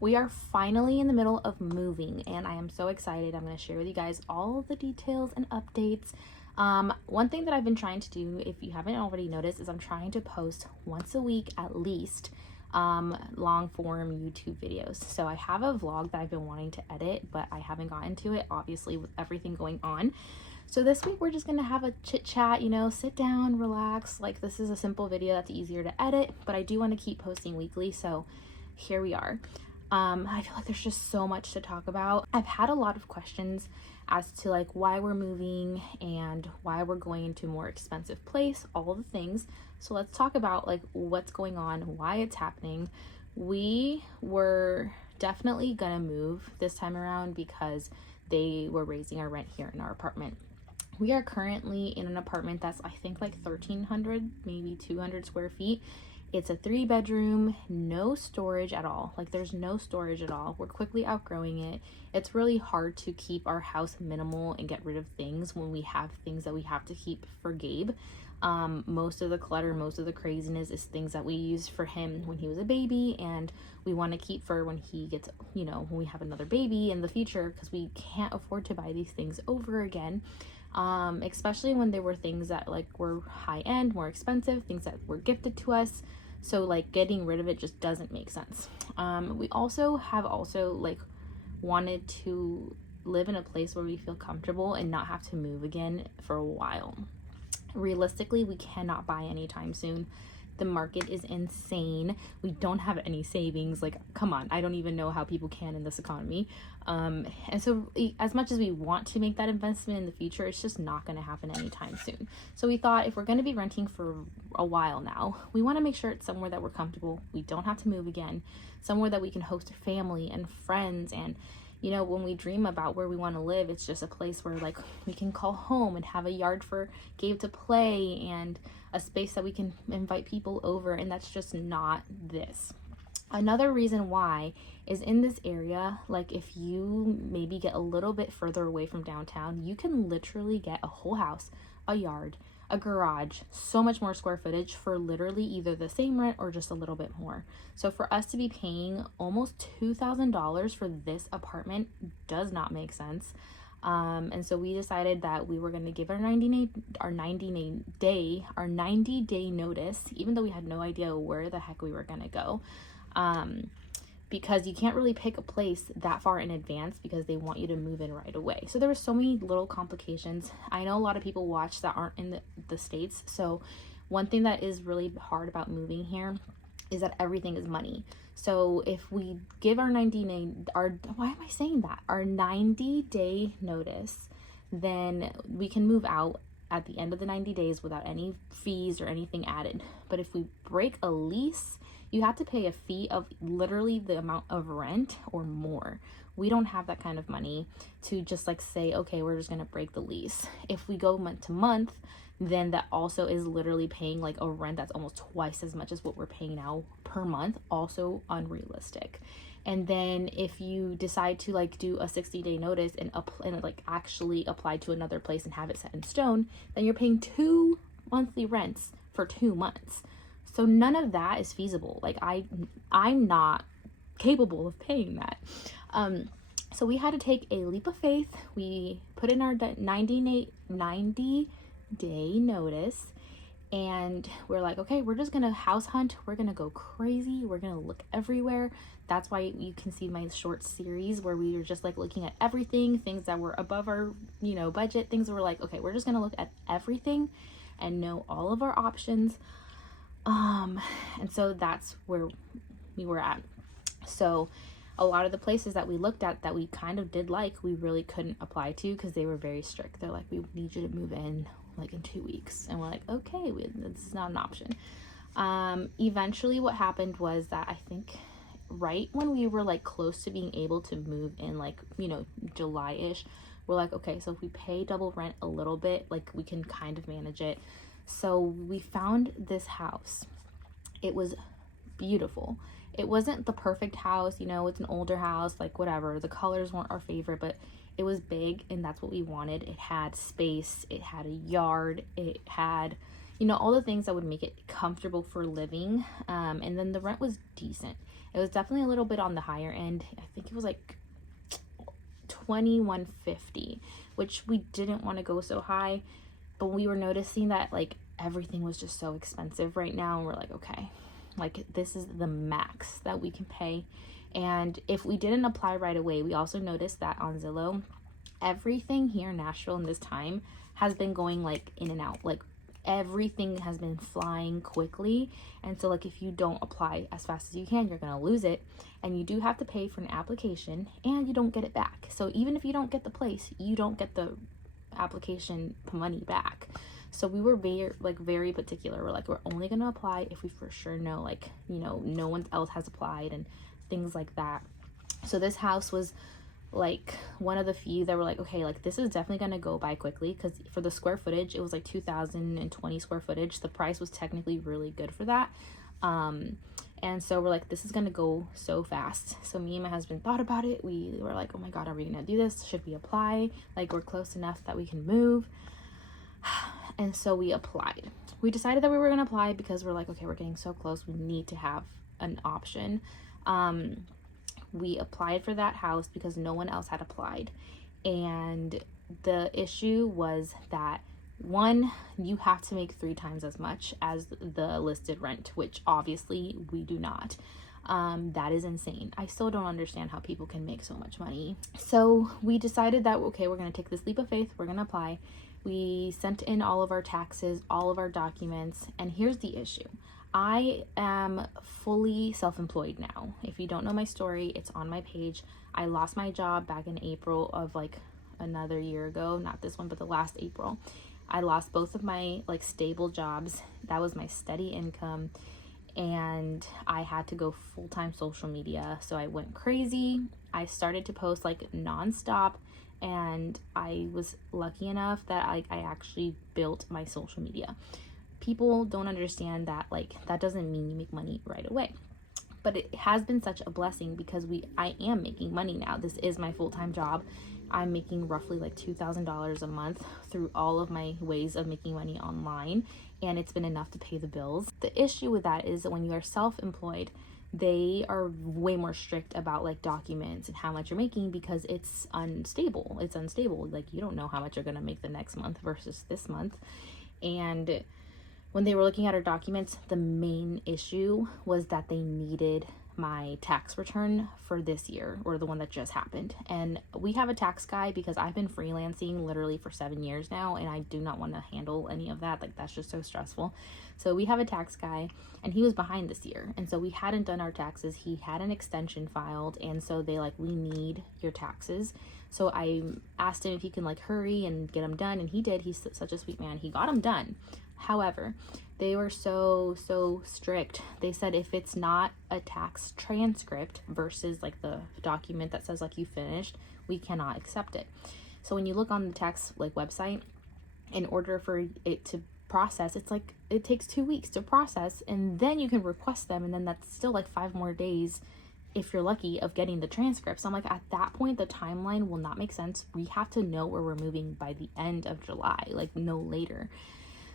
We are finally in the middle of moving and I am so excited. I'm going to share with you guys all the details and updates. One thing that I've been trying to do, if you haven't already noticed, is I'm trying to post once a week at least long form YouTube videos. So I have a vlog that I've been wanting to edit, but I haven't gotten to it, obviously, with everything going on. So this week we're just gonna have a chit chat, you know, sit down, relax. Like, this is a simple video that's easier to edit, but I do want to keep posting weekly, so here we are. I feel like there's just so much to talk about. I've had a lot of questions as to like why we're moving and why we're going into a more expensive place, all the things. So let's talk about like what's going on, why it's happening. We were definitely gonna move this time around because they were raising our rent here in our apartment. We are currently in an apartment that's I think like 1,300, maybe 200 square feet. It's a 3-bedroom, no storage at all. Like, there's no storage at all. We're quickly outgrowing it. It's really hard to keep our house minimal and get rid of things when we have things that we have to keep for Gabe. Most of the clutter, most of the craziness is things that we used for him when he was a baby, and we want to keep for when he gets, you know, when we have another baby in the future, because we can't afford to buy these things over again. Especially when there were things that like were high end, more expensive, things that were gifted to us. So like getting rid of it just doesn't make sense. We also have like wanted to live in a place where we feel comfortable and not have to move again for a while. Realistically, we cannot buy anytime soon. The market is insane. We don't have any savings. Like, come on, I don't even know how people can in this economy. And so as much as we want to make that investment in the future, it's just not going to happen anytime soon. So we thought, if we're going to be renting for a while now, we want to make sure it's somewhere that we're comfortable. We don't have to move again. Somewhere that we can host family and friends. And, you know, when we dream about where we want to live, it's just a place where like we can call home and have a yard for Gabe to play and a space that we can invite people over, and that's just not this. Another reason why is in this area, like if you maybe get a little bit further away from downtown, you can literally get a whole house, a yard, a garage, so much more square footage for literally either the same rent or just a little bit more. So for us to be paying almost $2,000 for this apartment does not make sense. And so we decided that we were going to give our 90 day notice, even though we had no idea where the heck we were going to go. Because you can't really pick a place that far in advance because they want you to move in right away. So there were so many little complications. I know a lot of people watch that aren't in the States. So one thing that is really hard about moving here is that everything is money. So if we give our 90-day notice, then we can move out at the end of the 90 days without any fees or anything added. But if we break a lease, you have to pay a fee of literally the amount of rent or more. We don't have that kind of money to just like say, okay, we're just gonna break the lease. If we go month to month, then that also is literally paying like a rent that's almost twice as much as what we're paying now per month, also unrealistic. And then if you decide to like do a 60-day notice and like actually apply to another place and have it set in stone, then you're paying 2 monthly rents for 2 months. So none of that is feasible. Like I'm not capable of paying that. So we had to take a leap of faith. We put in our 90-day notice, and we're like, okay, we're just gonna house hunt. We're gonna go crazy. We're gonna look everywhere. That's why you can see my short series where we were just like looking at everything, things that were above our, you know, budget, things that were like, okay, we're just gonna look at everything and know all of our options. And so that's where we were at. So a lot of the places that we looked at that we kind of did like, we really couldn't apply to because they were very strict. They're like, we need you to move in like in 2 weeks. And we're like, okay, this is not an option. Eventually what happened was that I think right when we were like close to being able to move in, like, you know, July-ish, we're like, okay, so if we pay double rent a little bit, like we can kind of manage it. So we found this house. It was beautiful. It wasn't the perfect house, you know, it's an older house, like whatever. The colors weren't our favorite, but it was big and that's what we wanted. It had space, it had a yard, it had, you know, all the things that would make it comfortable for living. And then the rent was decent. It was definitely a little bit on the higher end. I think it was like 2150, which we didn't want to go so high, but we were noticing that like everything was just so expensive right now, and we're like, okay, like this is the max that we can pay. And if we didn't apply right away, we also noticed that on Zillow, everything here in Nashville in this time has been going like in and out, like everything has been flying quickly. And so like if you don't apply as fast as you can, you're gonna lose it, and you do have to pay for an application and you don't get it back. So even if you don't get the place, you don't get the application money back. So we were very particular. We're like, we're only gonna apply if we for sure know, like, you know, no one else has applied and things like that. So this house was like one of the few that were like, okay, like this is definitely gonna go by quickly, because for the square footage, it was like 2,020 square footage. The price was technically really good for that. And so we're like, this is gonna go so fast. So me and my husband thought about it. We were like, oh my god, are we gonna do this? Should we apply? Like, we're close enough that we can move. And so we applied. We decided that we were gonna apply because we're like, okay, we're getting so close, we need to have an option. We applied for that house because no one else had applied. And the issue was that, one, you have to make 3 times as much as the listed rent, which obviously we do not. That is insane. I still don't understand how people can make so much money. So we decided that, okay, we're going to take this leap of faith. We're going to apply. We sent in all of our taxes, all of our documents. And here's the issue. I am fully self-employed now. If you don't know my story, it's on my page. I lost my job back in April of like another year ago. Not this one, but the last April. I lost both of my like stable jobs. That was my steady income. And I had to go full-time social media. So I went crazy. I started to post like nonstop. And I was lucky enough that I actually built my social media. People don't understand that, like, that doesn't mean you make money right away. But it has been such a blessing because I am making money now. This is my full-time job. I'm making roughly like $2,000 a month through all of my ways of making money online, and it's been enough to pay the bills. The issue with that is that when you are self-employed, they are way more strict about like documents and how much you're making, because it's unstable. It's unstable. Like, you don't know how much you're gonna make the next month versus this month. And when they were looking at our documents, the main issue was that they needed my tax return for this year, or the one that just happened. And we have a tax guy because I've been freelancing literally for 7 years now, and I do not want to handle any of that. Like, that's just so stressful. So we have a tax guy, and he was behind this year, and so we hadn't done our taxes. He had an extension filed, and so they like, we need your taxes. So I asked him if he can like hurry and get them done, and he did. He's such a sweet man. He got them done. However, they were so strict. They said if it's not a tax transcript versus like the document that says like you finished, we cannot accept it. So when you look on the tax like website, in order for it to process, it's like it takes 2 weeks to process, and then you can request them, and then that's still like 5 more days if you're lucky of getting the transcript. So I'm like, at that point the timeline will not make sense. We have to know where we're moving by the end of July, like no later.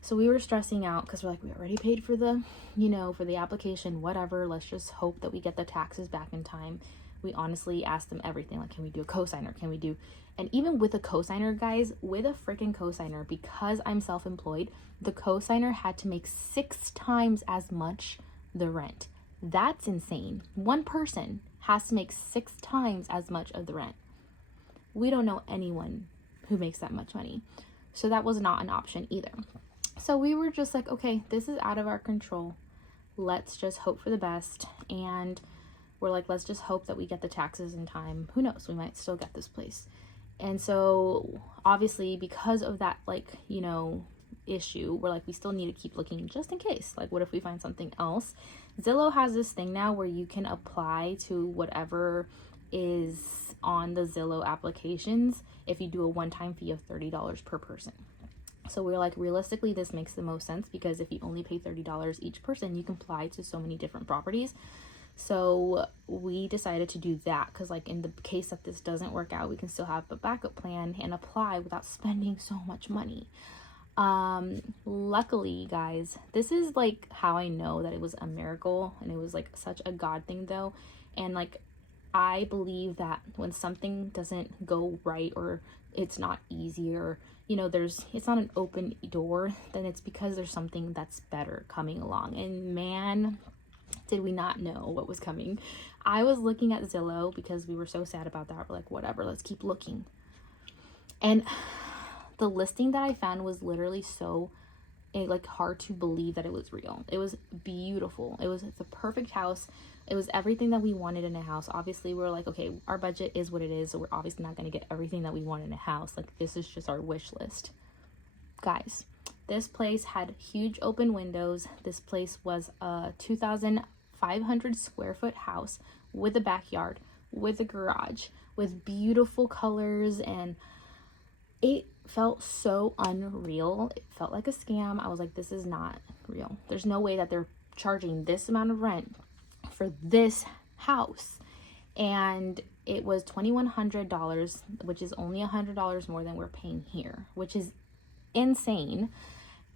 So we were stressing out because we're like, we already paid for the, you know, for the application, whatever. Let's just hope that we get the taxes back in time. We honestly asked them everything. Like, can we do a cosigner? Can we do, and even with a cosigner, guys, with a freaking cosigner, because I'm self-employed, the cosigner had to make 6 times as much the rent. That's insane. One person has to make 6 times as much of the rent. We don't know anyone who makes that much money. So that was not an option either. So we were just like, okay, this is out of our control. Let's just hope for the best. And we're like, let's just hope that we get the taxes in time. Who knows? We might still get this place. And so obviously because of that, like, you know, issue, we're like, we still need to keep looking just in case. Like, what if we find something else? Zillow has this thing now where you can apply to whatever is on the Zillow applications if you do a one-time fee of $30 per person. So we're like, realistically, this makes the most sense, because if you only pay $30 each person, you can apply to so many different properties. So we decided to do that because, like, in the case that this doesn't work out, we can still have a backup plan and apply without spending so much money. Luckily, guys, this is like how I know that it was a miracle, and it was like such a God thing though. And like, I believe that when something doesn't go right, or it's not easy, or it's not an open door, then it's because there's something that's better coming along. And man, did we not know what was coming. I was looking at Zillow because we were so sad about that. We're like, whatever, let's keep looking. And the listing that I found was literally so like hard to believe that it was real. It was beautiful. It was the perfect house. It was everything that we wanted in a house. Obviously, we were like, okay, our budget is what it is, so we're obviously not going to get everything that we want in a house. Like, this is just our wish list. Guys, this place had huge open windows. This place was a 2,500 square foot house with a backyard, with a garage, with beautiful colors, and it felt so unreal. It felt like a scam. I was like, this is not real. There's no way that they're charging this amount of rent for this house. And it was $2,100, which is only $100 more than we're paying here, which is insane.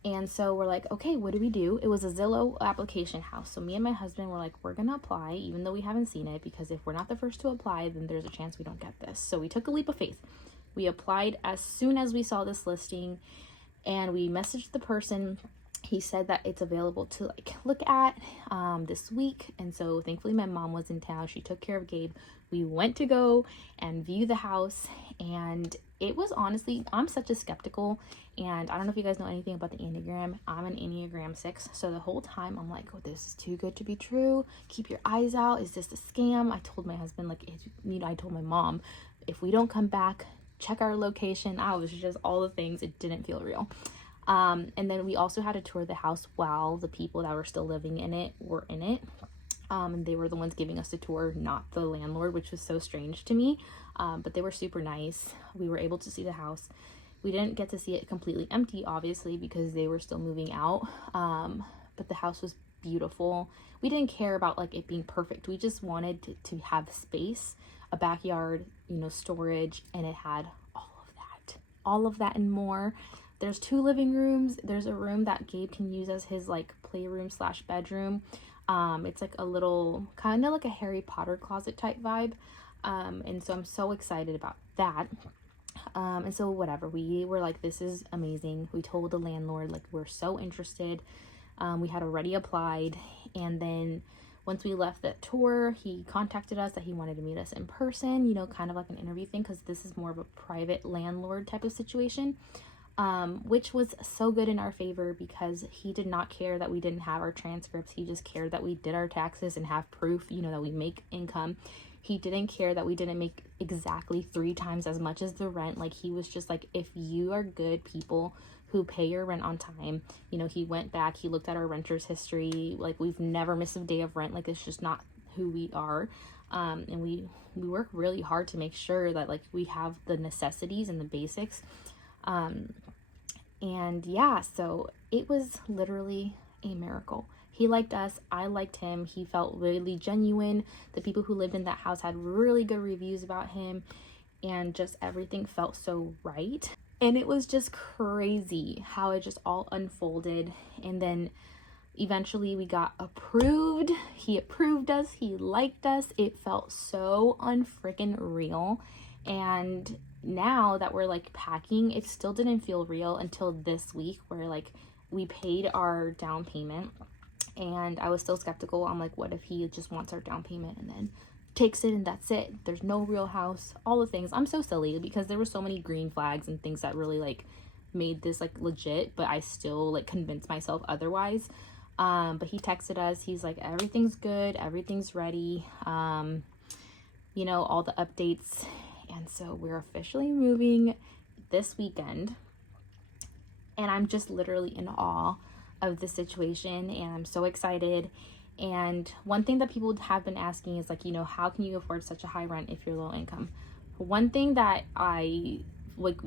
And so we're like, okay, what do we do? It was a Zillow application house. So me and my husband were like, we're gonna apply even though we haven't seen it, because if we're not the first to apply, then there's a chance we don't get this. So we took a leap of faith. We applied as soon as we saw this listing, and we messaged the person. He said that it's available to like look at this week. And so thankfully my mom was in town. She took care of Gabe. We went to go and view the house, and it was honestly, I'm such a skeptical, and I don't know if you guys know anything about the Enneagram. I'm an Enneagram 6. So the whole time I'm like, oh, this is too good to be true. Keep your eyes out. Is this a scam? I told my husband, like, I told my mom, if we don't come back, check our location. I was just all the things. It didn't feel real. And then we also had to tour the house while the people that were still living in it were in it. And they were the ones giving us the tour, not the landlord, which was so strange to me. But they were super nice. We were able to see the house. We didn't get to see it completely empty, obviously, because they were still moving out. But the house was beautiful. We didn't care about like it being perfect. We just wanted to have space, a backyard, storage, and it had all of that and more. There's 2 living rooms. There's a room that Gabe can use as his like playroom / bedroom. It's like a little kind of like a Harry Potter closet type vibe. And so I'm so excited about that. And so whatever, we were like, this is amazing. We told the landlord, like, we're so interested. We had already applied, and then once we left that tour, he contacted us that he wanted to meet us in person, kind of like an interview thing, because this is more of a private landlord type of situation, which was so good in our favor, because he did not care that we didn't have our transcripts. He just cared that we did our taxes and have proof, that we make income. He didn't care that we didn't make exactly 3 times as much as the rent. Like, he was just like, if you are good people who pay your rent on time, he went back, he looked at our renter's history, like, we've never missed a day of rent. Like, it's just not who we are. And we work really hard to make sure that like we have the necessities and the basics. And yeah, so it was literally a miracle. He liked us, I liked him. He felt really genuine. The people who lived in that house had really good reviews about him, and just everything felt so right. And it was just crazy how it just all unfolded. And then eventually we got approved. He approved us. He liked us. It felt so unfreaking real. And now that we're like packing, it still didn't feel real until this week, where like we paid our down payment, and I was still skeptical. I'm like, what if he just wants our down payment and then takes it and that's it? There's no real house, all the things. I'm so silly, because there were so many green flags and things that really like made this like legit, but I still like convinced myself otherwise. But he texted us. He's like, everything's good, everything's ready, all the updates. And so we're officially moving this weekend, and I'm just literally in awe of the situation, and I'm so excited. And one thing that people have been asking is like, how can you afford such a high rent if you're low income? One thing that I like,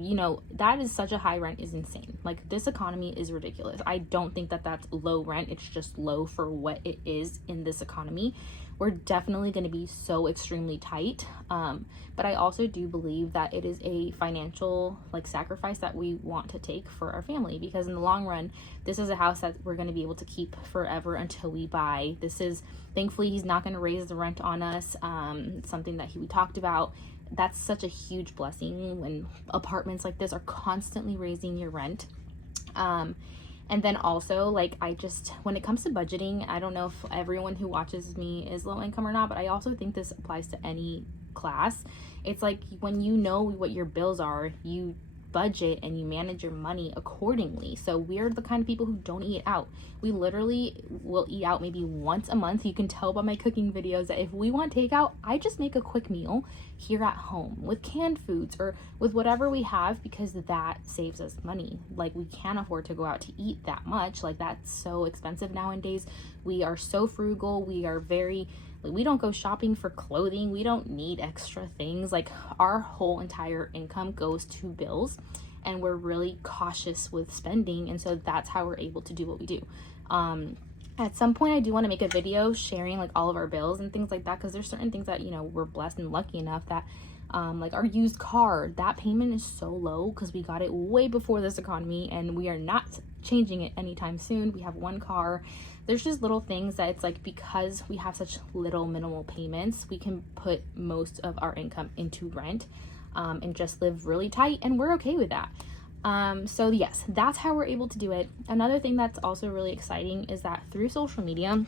that is such a high rent is insane. Like, this economy is ridiculous. I don't think that that's low rent. It's just low for what it is in this economy. we're definitely going to be so extremely tight. But I also do believe that it is a financial like sacrifice that we want to take for our family, because in the long run, this is a house that we're going to be able to keep forever until we buy. This is, thankfully, he's not going to raise the rent on us. It's something that we talked about. That's such a huge blessing when apartments like this are constantly raising your rent. And then also, like, when it comes to budgeting, I don't know if everyone who watches me is low income or not, but I also think this applies to any class. It's like, when you know what your bills are, you budget and you manage your money accordingly. So we're the kind of people who don't eat out. We literally will eat out maybe once a month. You can tell by my cooking videos that if we want takeout, I just make a quick meal here at home with canned foods or with whatever we have, because that saves us money. Like, we can't afford to go out to eat that much. Like, that's so expensive nowadays. We are so frugal. We are very, we don't go shopping for clothing. We don't need extra things. Like, our whole entire income goes to bills, and we're really cautious with spending. And so that's how we're able to do what we do. At some point, I do want to make a video sharing like all of our bills and things like that, because there's certain things that, you know, we're blessed and lucky enough that like our used car, that payment is so low because we got it way before this economy, and we are not changing it anytime soon. We have one car. There's just little things that it's like, because we have such little minimal payments, we can put most of our income into rent and just live really tight, and we're okay with that. So yes, that's how we're able to do it. Another thing that's also really exciting is that through social media,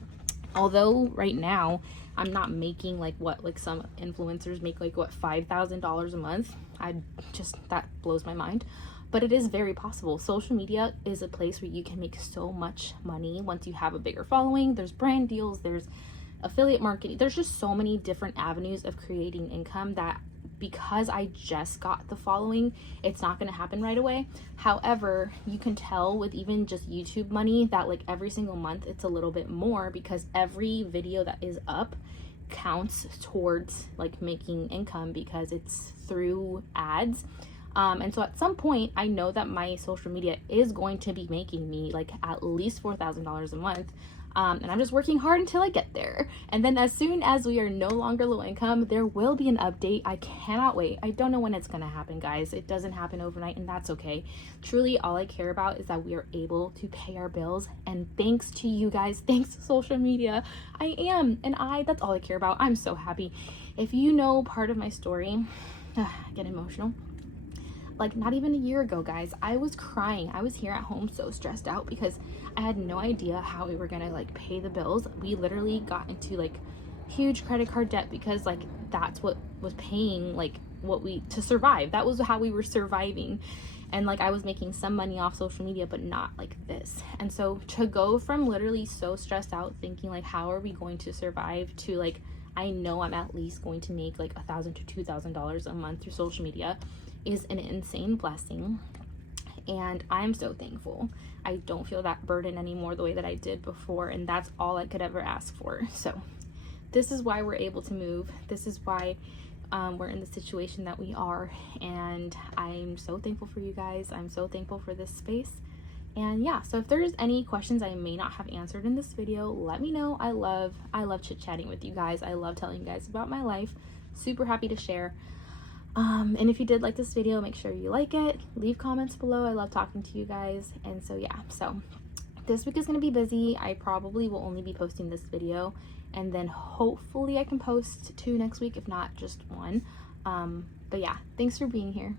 although right now I'm not making like what like some influencers make, like what, $5,000 a month. That blows my mind. But it is very possible. Social media is a place where you can make so much money once you have a bigger following. There's brand deals, there's affiliate marketing. There's just so many different avenues of creating income that, because I just got the following, it's not going to happen right away. However, you can tell with even just YouTube money that like every single month it's a little bit more, because every video that is up counts towards like making income, because it's through ads. And so at some point, I know that my social media is going to be making me like at least $4,000 a month. And I'm just working hard until I get there. And then as soon as we are no longer low income, there will be an update. I cannot wait. I don't know when it's going to happen, guys. It doesn't happen overnight, and that's okay. Truly, all I care about is that we are able to pay our bills. And thanks to you guys, thanks to social media, I am. And that's all I care about. I'm so happy. If you know part of my story, I get emotional. Like, not even a year ago, guys, I was crying. I was here at home so stressed out because I had no idea how we were gonna like pay the bills. We literally got into like huge credit card debt because like that's what was paying like to survive. That was how we were surviving. And like I was making some money off social media, but not like this. And so to go from literally so stressed out thinking like, how are we going to survive, to like, I know I'm at least going to make like $1,000 to $2,000 a month through social media, is an insane blessing. And I'm so thankful. I don't feel that burden anymore the way that I did before, and that's all I could ever ask for. So this is why we're able to move. This is why we're in the situation that we are, and I'm so thankful for you guys. I'm so thankful for this space. And yeah, so if there's any questions I may not have answered in this video, let me know. I love chit-chatting with you guys. I love telling you guys about my life. Super happy to share. And if you did like this video, make sure you like it, leave comments below. I love talking to you guys. And so yeah, so this week is going to be busy. I probably will only be posting this video, and then hopefully I can post 2 next week, if not just 1. But yeah, thanks for being here.